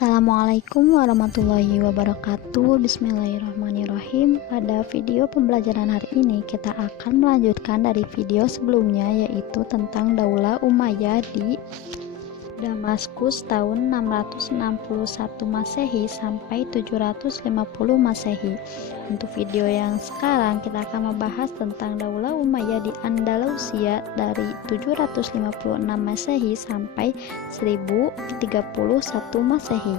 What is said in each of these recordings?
Assalamualaikum warahmatullahi wabarakatuh. Bismillahirrahmanirrahim. Pada video pembelajaran hari ini kita akan melanjutkan dari video sebelumnya, yaitu tentang Daulah Umayyah di Damaskus tahun 661 Masehi sampai 750 Masehi. Untuk video yang sekarang kita akan membahas tentang Daulah Umayyah di Andalusia dari 756 Masehi sampai 1031 Masehi.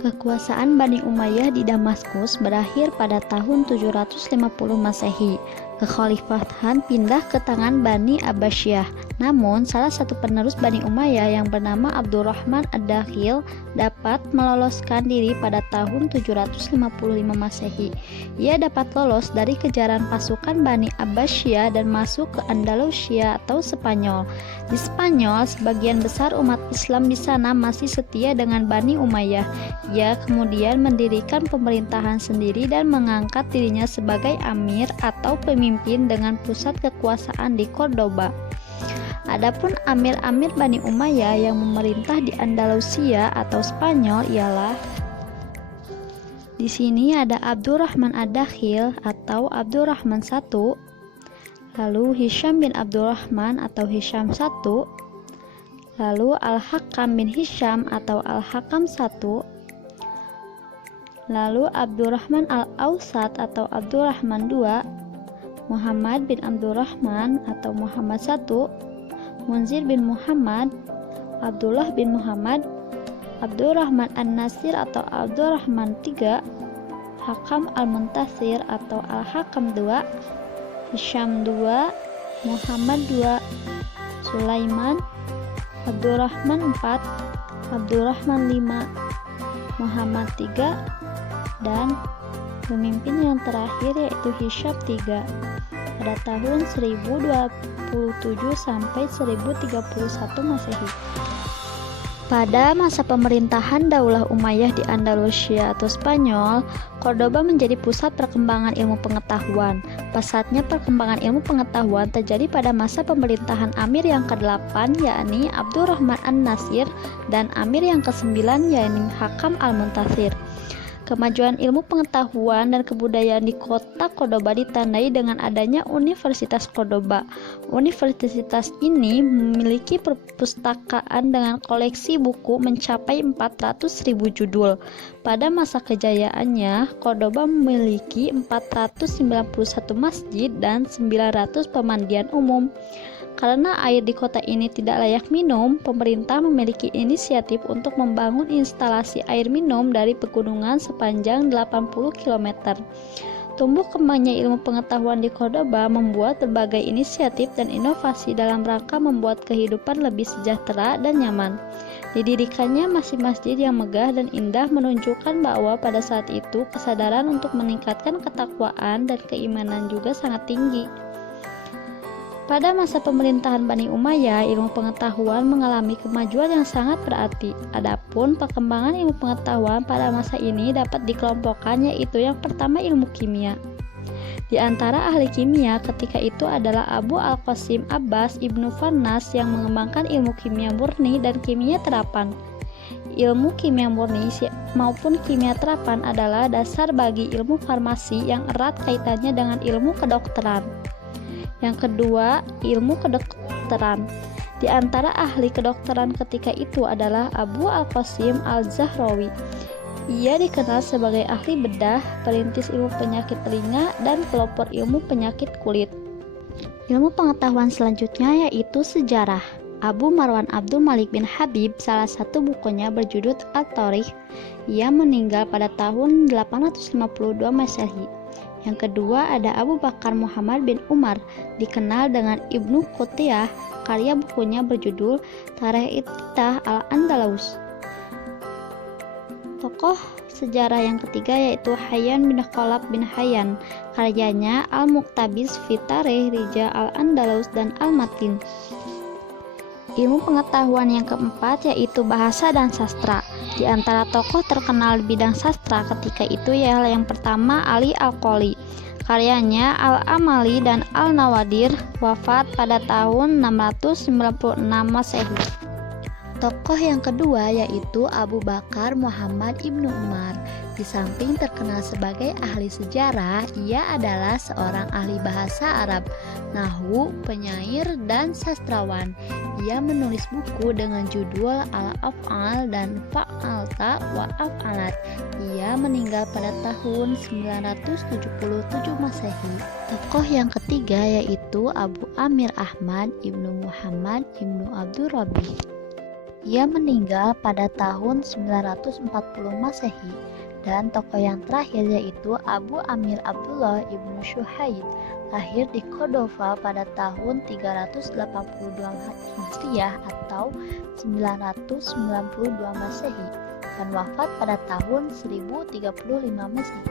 Kekuasaan Bani Umayyah di Damaskus berakhir pada tahun 750 Masehi. Kekhalifahan pindah ke tangan Bani Abbasiyah. Namun, salah satu penerus Bani Umayyah yang bernama Abdurrahman Ad-Dakhil dapat meloloskan diri pada tahun 755 Masehi. Ia dapat lolos dari kejaran pasukan Bani Abbasiyah dan masuk ke Andalusia atau Spanyol. Di Spanyol, sebagian besar umat Islam di sana masih setia dengan Bani Umayyah. Ia kemudian mendirikan pemerintahan sendiri dan mengangkat dirinya sebagai amir atau pemimpin dengan pusat kekuasaan di Cordoba. Adapun amir-amir Bani Umayyah yang memerintah di Andalusia atau Spanyol ialah di sini ada Abdurrahman Ad-Dakhil atau Abdurrahman I, lalu Hisham bin Abdurrahman atau Hisham I, lalu Al-Hakam bin Hisham atau Al-Hakam I, lalu Abdurrahman Al-Awsat atau Abdurrahman II, Muhammad bin Abdurrahman atau Muhammad I, Munzir bin Muhammad, Abdullah bin Muhammad, Abdurrahman An-Nasir atau Abdurrahman III, Hakam Al-Muntasir atau Al-Hakam II, Hisham II, Muhammad II, Sulaiman, Abdurrahman IV, Abdurrahman V, Muhammad III, dan pemimpin yang terakhir yaitu Hisham III pada tahun 1027 sampai 1031 Masehi. Pada masa pemerintahan Daulah Umayyah di Andalusia atau Spanyol, Cordoba menjadi pusat perkembangan ilmu pengetahuan. Pesatnya perkembangan ilmu pengetahuan terjadi pada masa pemerintahan Amir yang ke-8 yakni Abdurrahman An-Nasir dan Amir yang ke-9 yakni Hakam Al-Muntasir. Kemajuan ilmu pengetahuan dan kebudayaan di kota Cordoba ditandai dengan adanya Universitas Cordoba. Universitas ini memiliki perpustakaan dengan koleksi buku mencapai 400.000 judul. Pada masa kejayaannya, Cordoba memiliki 491 masjid dan 900 pemandian umum. Karena air di kota ini tidak layak minum, pemerintah memiliki inisiatif untuk membangun instalasi air minum dari pegunungan sepanjang 80 km. Tumbuh kembangnya ilmu pengetahuan di Cordoba membuat berbagai inisiatif dan inovasi dalam rangka membuat kehidupan lebih sejahtera dan nyaman. Didirikannya masjid-masjid yang megah dan indah menunjukkan bahwa pada saat itu kesadaran untuk meningkatkan ketakwaan dan keimanan juga sangat tinggi. Pada masa pemerintahan Bani Umayyah, ilmu pengetahuan mengalami kemajuan yang sangat berarti. Adapun perkembangan ilmu pengetahuan pada masa ini dapat dikelompokkan, yaitu yang pertama ilmu kimia. Di antara ahli kimia ketika itu adalah Abu Al-Qasim Abbas Ibnu Farnas yang mengembangkan ilmu kimia murni dan kimia terapan. Ilmu kimia murni maupun kimia terapan adalah dasar bagi ilmu farmasi yang erat kaitannya dengan ilmu kedokteran. Yang kedua, ilmu kedokteran. Di antara ahli kedokteran ketika itu adalah Abu Al-Qasim Al-Zahrawi. Ia dikenal sebagai ahli bedah, perintis ilmu penyakit telinga, dan pelopor ilmu penyakit kulit. Ilmu pengetahuan selanjutnya yaitu sejarah. Abu Marwan Abdul Malik bin Habib, salah satu bukunya berjudul At-Tarikh. Ia meninggal pada tahun 852 Masehi. Yang kedua ada Abu Bakar Muhammad bin Umar, dikenal dengan Ibnu Qutiyah. Karya bukunya berjudul Tarikh Ittah Al-Andalus. Tokoh sejarah yang ketiga yaitu Hayyan bin Khalaf bin Hayyan. Karyanya Al-Muqtabis fi Tarikh Rijal Al-Andalus dan Al-Matin. Ilmu pengetahuan yang keempat yaitu bahasa dan sastra. Di antara tokoh terkenal di bidang sastra ketika itu ialah yang pertama Ali Al-Qoli. Karyanya Al-Amali dan Al-Nawadir, wafat pada tahun 696 Masehi. Tokoh yang kedua yaitu Abu Bakar Muhammad Ibnu Umar. Di samping terkenal sebagai ahli sejarah, ia adalah seorang ahli bahasa Arab, nahwu, penyair, dan sastrawan. Ia menulis buku dengan judul Al-Af'al dan Fa'alta wa Af'alat. Ia meninggal pada tahun 977 Masehi. Tokoh yang ketiga yaitu Abu Amir Ahmad Ibnu Muhammad Ibnu Abdul Rabi. Ia meninggal pada tahun 940 Masehi. Dan tokoh yang terakhir yaitu Abu Amir Abdullah Ibnu Syuhaid, lahir di Cordova pada tahun 382 Hijriah atau 992 Masehi dan wafat pada tahun 1035 Masehi.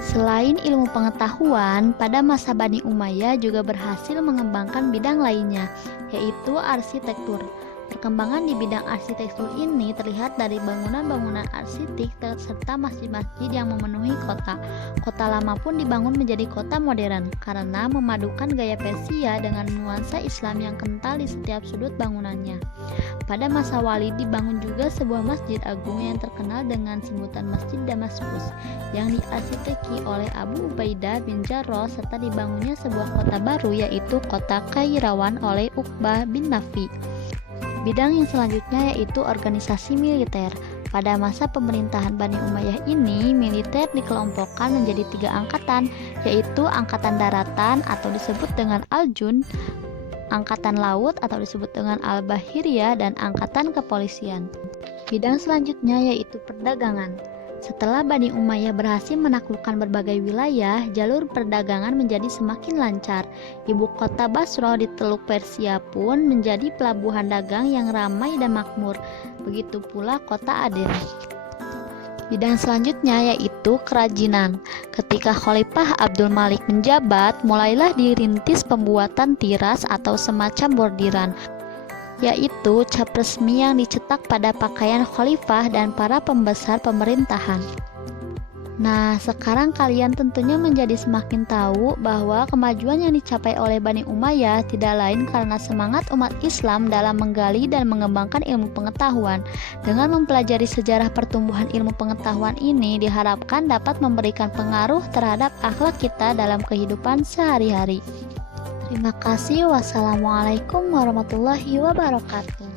Selain ilmu pengetahuan, pada masa Bani Umayyah juga berhasil mengembangkan bidang lainnya, yaitu arsitektur. Perkembangan di bidang arsitektur ini terlihat dari bangunan-bangunan arsitek serta masjid-masjid yang memenuhi kota. Kota lama pun dibangun menjadi kota modern karena memadukan gaya Persia dengan nuansa Islam yang kental di setiap sudut bangunannya. Pada masa Walid dibangun juga sebuah masjid agung yang terkenal dengan sebutan Masjid Damaskus yang diarsiteki oleh Abu Ubaidah bin Jarrah, serta dibangunnya sebuah kota baru yaitu kota Kairawan oleh Uqbah bin Nafi. Bidang yang selanjutnya yaitu organisasi militer. Pada masa pemerintahan Bani Umayyah ini, militer dikelompokkan menjadi 3 angkatan, yaitu Angkatan Daratan atau disebut dengan Al-Jund, Angkatan Laut atau disebut dengan Al-Bahiriyah, dan Angkatan Kepolisian. Bidang selanjutnya yaitu perdagangan. Setelah Bani Umayyah berhasil menaklukkan berbagai wilayah, jalur perdagangan menjadi semakin lancar. Ibu kota Basra di Teluk Persia pun menjadi pelabuhan dagang yang ramai dan makmur. Begitu pula kota Aden. Bidang selanjutnya yaitu kerajinan. Ketika Khalifah Abdul Malik menjabat, mulailah dirintis pembuatan tiras atau semacam bordiran, yaitu cap resmi yang dicetak pada pakaian khalifah dan para pembesar pemerintahan. Nah, sekarang kalian tentunya menjadi semakin tahu bahwa kemajuan yang dicapai oleh Bani Umayyah tidak lain karena semangat umat Islam dalam menggali dan mengembangkan ilmu pengetahuan. Dengan mempelajari sejarah pertumbuhan ilmu pengetahuan ini diharapkan dapat memberikan pengaruh terhadap akhlak kita dalam kehidupan sehari-hari. Terima kasih. Wassalamualaikum warahmatullahi wabarakatuh.